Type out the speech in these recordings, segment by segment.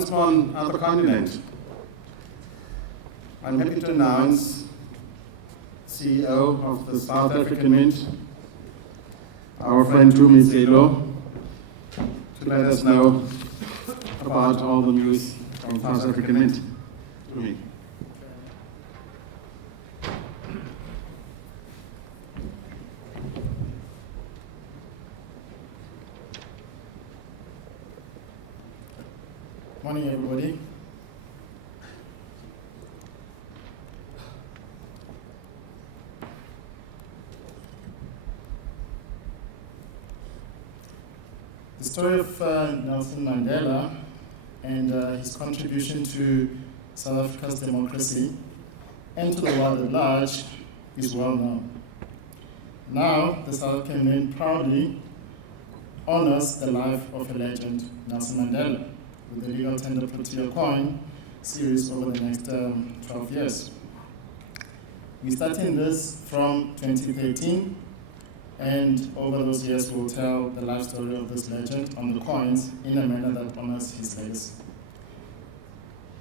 once more on the continent. I'm happy to announce CEO of the South African Mint, our friend Tumi Tsehlo, to let us know about all the news from South African Mint. Tumi. Morning, everybody. The story of Nelson Mandela and his contribution to South Africa's democracy and to the world at large is well known. Now, the South African Mint proudly honors the life of a legend, Nelson Mandela, with the legal tender PROTEA coin series over the next 12 years. We're starting this from 2013, and over those years we'll tell the life story of this legend on the coins in a manner that honors his legacy.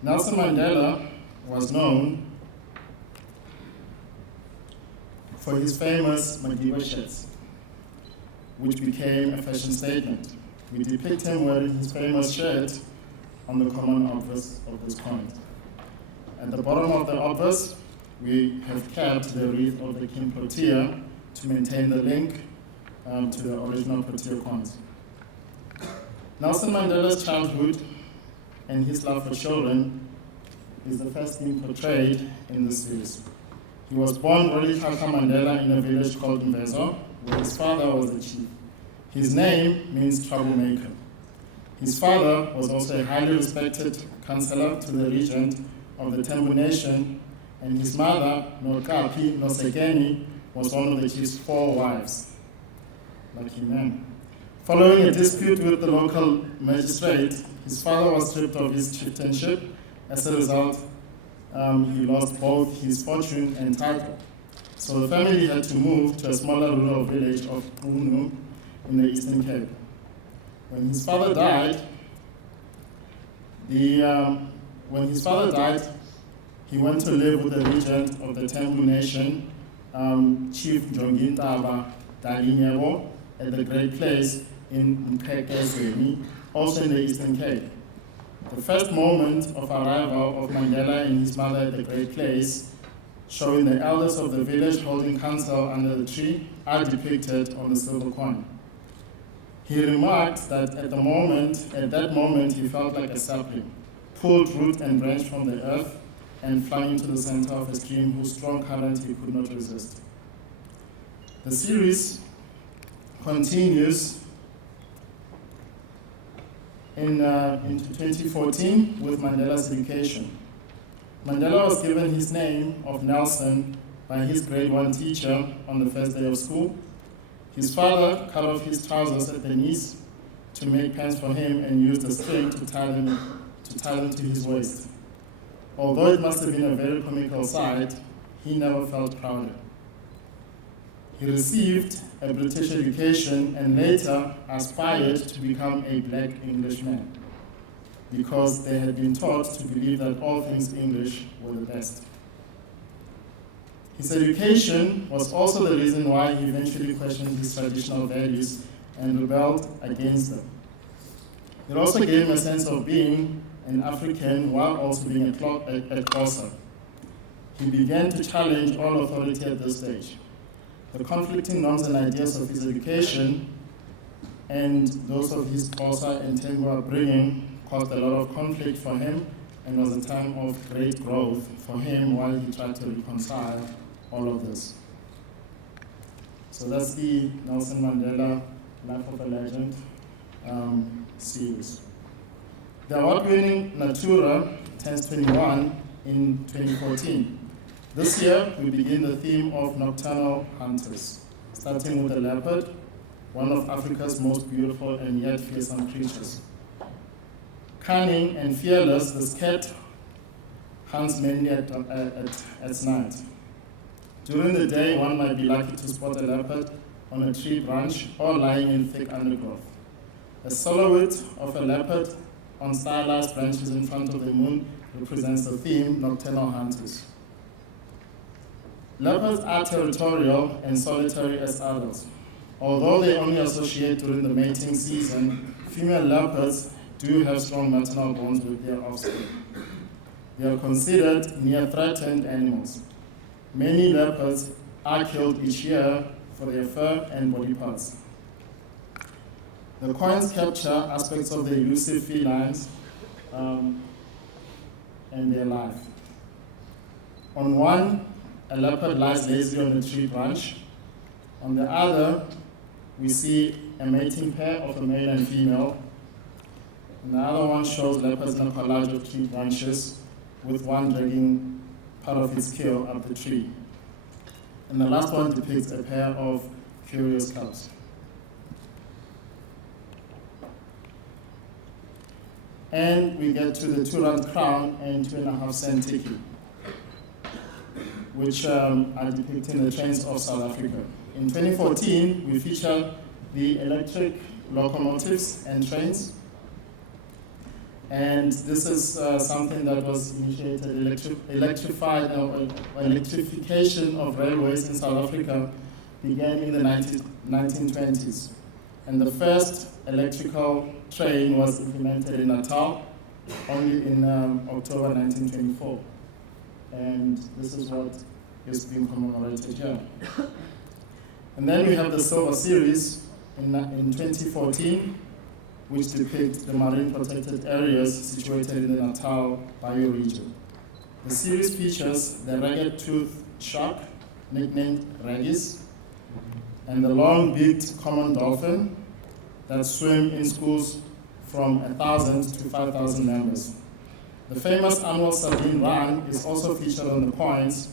Nelson Mandela was known for his famous Madiba shirts, which became a fashion statement. We depict him wearing his famous shirt on the common obverse of this coin. At the bottom of the obverse, we have kept the wreath of the King PROTEA to maintain the link to the original PROTEA coins. Nelson Mandela's childhood and his love for children is the first thing portrayed in this series. He was born Rolihlahla Mandela in a village called Mvezo, where his father was the chief. His name means troublemaker. His father was also a highly respected councillor to the regent of the Tembu nation, and his mother, Nokapi Nosekeni, was one of the chief's 4 wives. Lucky man. Following a dispute with the local magistrate, his father was stripped of his chieftainship. As a result, he lost both his fortune and title. So the family had to move to a smaller rural village of Qunu in the Eastern Cape. When his father died, he went to live with the regent of the Tembu nation, Chief Njongintaba Dalinyebo, at the Great Place in Mkhekezweni, also in the Eastern Cape. The first moment of arrival of Mandela and his mother at the Great Place, showing the elders of the village holding council under the tree, are depicted on the silver coin. He remarked that at that moment, he felt like a sapling, pulled root and branch from the earth, and flung into the center of a stream whose strong current he could not resist. The series continues into 2014 with Mandela's education. Mandela was given his name of Nelson by his grade 1 teacher on the first day of school. His father cut off his trousers at the knees to make pants for him and used a string to tie them to his waist. Although it must have been a very comical sight, he never felt prouder. He received a British education and later aspired to become a black Englishman because they had been taught to believe that all things English were the best. His education was also the reason why he eventually questioned his traditional values and rebelled against them. It also gave him a sense of being an African while also being a Xhosa. He began to challenge all authority at this stage. The conflicting norms and ideas of his education and those of his Xhosa and Tembu upbringing caused a lot of conflict for him and was a time of great growth for him while he tried to reconcile all of this. So that's the Nelson Mandela Life of a Legend series. The award-winning NATURA turns 21 in 2014. This year, we begin the theme of nocturnal hunters, starting with the leopard, one of Africa's most beautiful and yet fearsome creatures. Cunning and fearless, this cat hunts mainly at night. During the day, one might be lucky to spot a leopard on a tree branch or lying in thick undergrowth. A silhouette of a leopard on stylized branches in front of the moon represents the theme Nocturnal Hunters. Leopards are territorial and solitary as adults. Although they only associate during the mating season, female leopards do have strong maternal bonds with their offspring. They are considered near-threatened animals. Many leopards are killed each year for their fur and body parts. The coins capture aspects of the elusive felines and their life. On one, a leopard lies lazily on a tree branch. On the other, we see a mating pair of a male and female. And the other one shows leopards in a collage of tree branches, with one dragging part of its kill up the tree. And the last one depicts a pair of curious cubs. And we get to the 2 rand crown and 2.5 cent TICKEY, which are depicting the trains of South Africa. In 2014, we featured the electric locomotives and trains. And this is something that was initiated, electrification of railways in South Africa began in the 1920s. And the first electrical train was implemented in Natal only in October 1924. And this is what is being commemorated here. And then we have the Silver Series in 2014, which depict the marine protected areas situated in the Natal bioregion. The series features the ragged-toothed shark, nicknamed Raggis, and the long-beaked common dolphin that swim in schools from 1,000 to 5,000 members. The famous annual sardine run is also featured on the coins,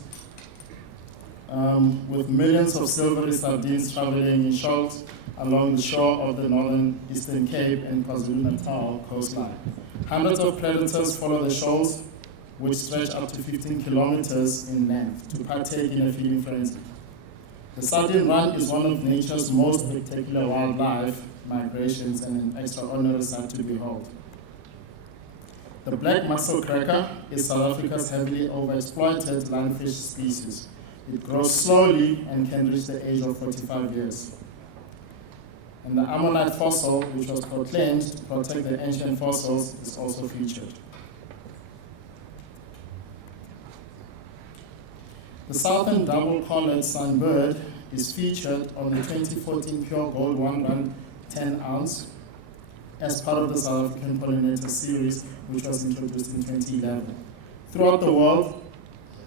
with millions of silvery sardines traveling in shoals along the shore of the northern Eastern Cape and KwaZulu-Natal coastline. Hundreds of predators follow the shoals, which stretch up to 15 kilometers in length, to partake in a feeding frenzy. The sardine run is one of nature's most spectacular wildlife migrations and an extraordinary sight to behold. The black mussel cracker is South Africa's heavily overexploited lungfish species. It grows slowly and can reach the age of 45 years. And the ammonite fossil, which was proclaimed to protect the ancient fossils, is also featured. The southern double-collared sunbird is featured on the 2014 Pure Gold 1 Rand 10 ounce as part of the South African Pollinator series, which was introduced in 2011. Throughout the world,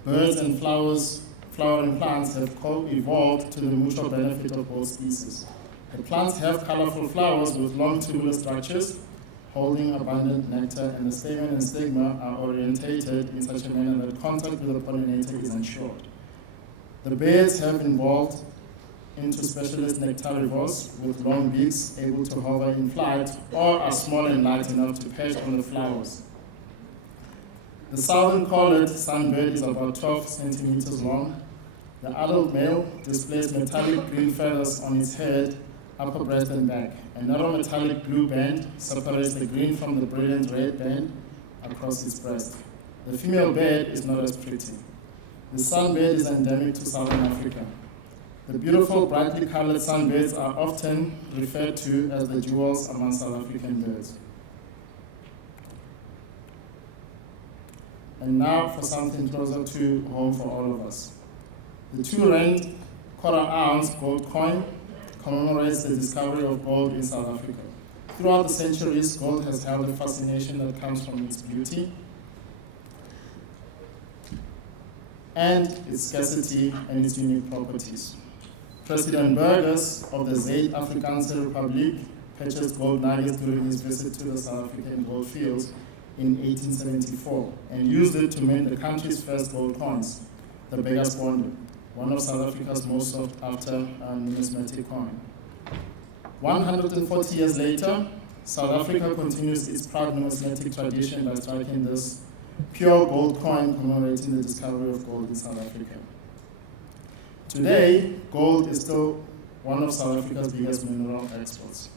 birds and flowering plants have co-evolved to the mutual benefit of both species. The plants have colorful flowers with long tubular structures, holding abundant nectar, and the stamen and stigma are orientated in such a manner that contact with the pollinator is ensured. The birds have evolved into specialist nectarivores with long beaks able to hover in flight or are small and light enough to perch on the flowers. The southern collared sunbird is about 12 centimeters long. The adult male displays metallic green feathers on its head, upper breast and back. A narrow metallic blue band separates the green from the brilliant red band across its breast. The female bird is not as pretty. The sunbird is endemic to southern Africa. The beautiful, brightly colored sunbirds are often referred to as the jewels among South African birds. And now for something closer to home for all of us. The 2 rand quarter-ounce gold coin commemorates the discovery of gold in South Africa. Throughout the centuries, gold has held a fascination that comes from its beauty and its scarcity and its unique properties. President Burgers of the Zuid-Afrikaanse Republic purchased gold nuggets during his visit to the South African gold fields in 1874 and used it to mint the country's first gold coins, the Beggar's Wonder, one of South Africa's most sought after numismatic coin. 140 years later, South Africa continues its proud numismatic tradition by striking this pure gold coin commemorating the discovery of gold in South Africa. Today, gold is still one of South Africa's biggest mineral exports.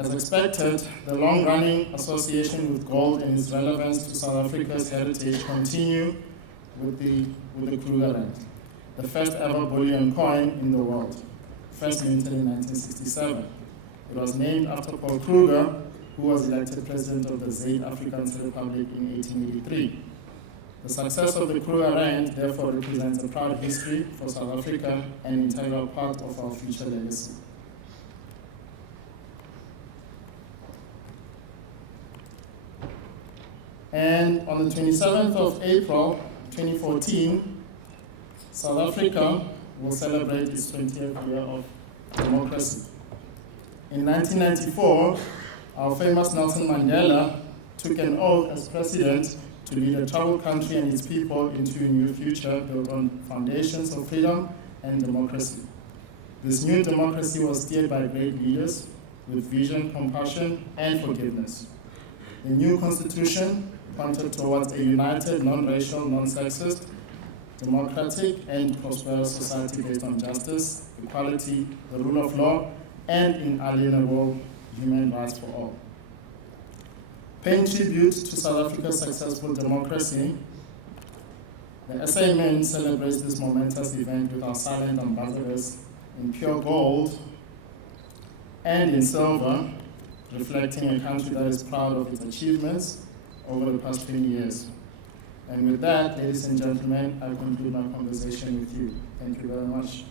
As expected, the long-running association with gold and its relevance to South Africa's heritage continue with the Kruger Rand, the first ever bullion coin in the world, first minted in 1967. It was named after Paul Kruger, who was elected president of the Zuid-Afrikaanse Republic in 1883. The success of the Kruger Rand therefore represents a proud history for South Africa and an integral part of our future legacy. And on the 27th of April, 2014, South Africa will celebrate its 20th year of democracy. In 1994, our famous Nelson Mandela took an oath as president to lead a troubled country and its people into a new future built on foundations of freedom and democracy. This new democracy was steered by great leaders with vision, compassion, and forgiveness. The new constitution pointed towards a united, non-racial, non-sexist, democratic, and prosperous society based on justice, equality, the rule of law, and inalienable human rights for all. Paying tribute to South Africa's successful democracy, the SA Men celebrates this momentous event with our silent ambassadors in pure gold and in silver, reflecting a country that is proud of its achievements over the past 20 years. And with that, ladies and gentlemen, I conclude my conversation with you. Thank you very much.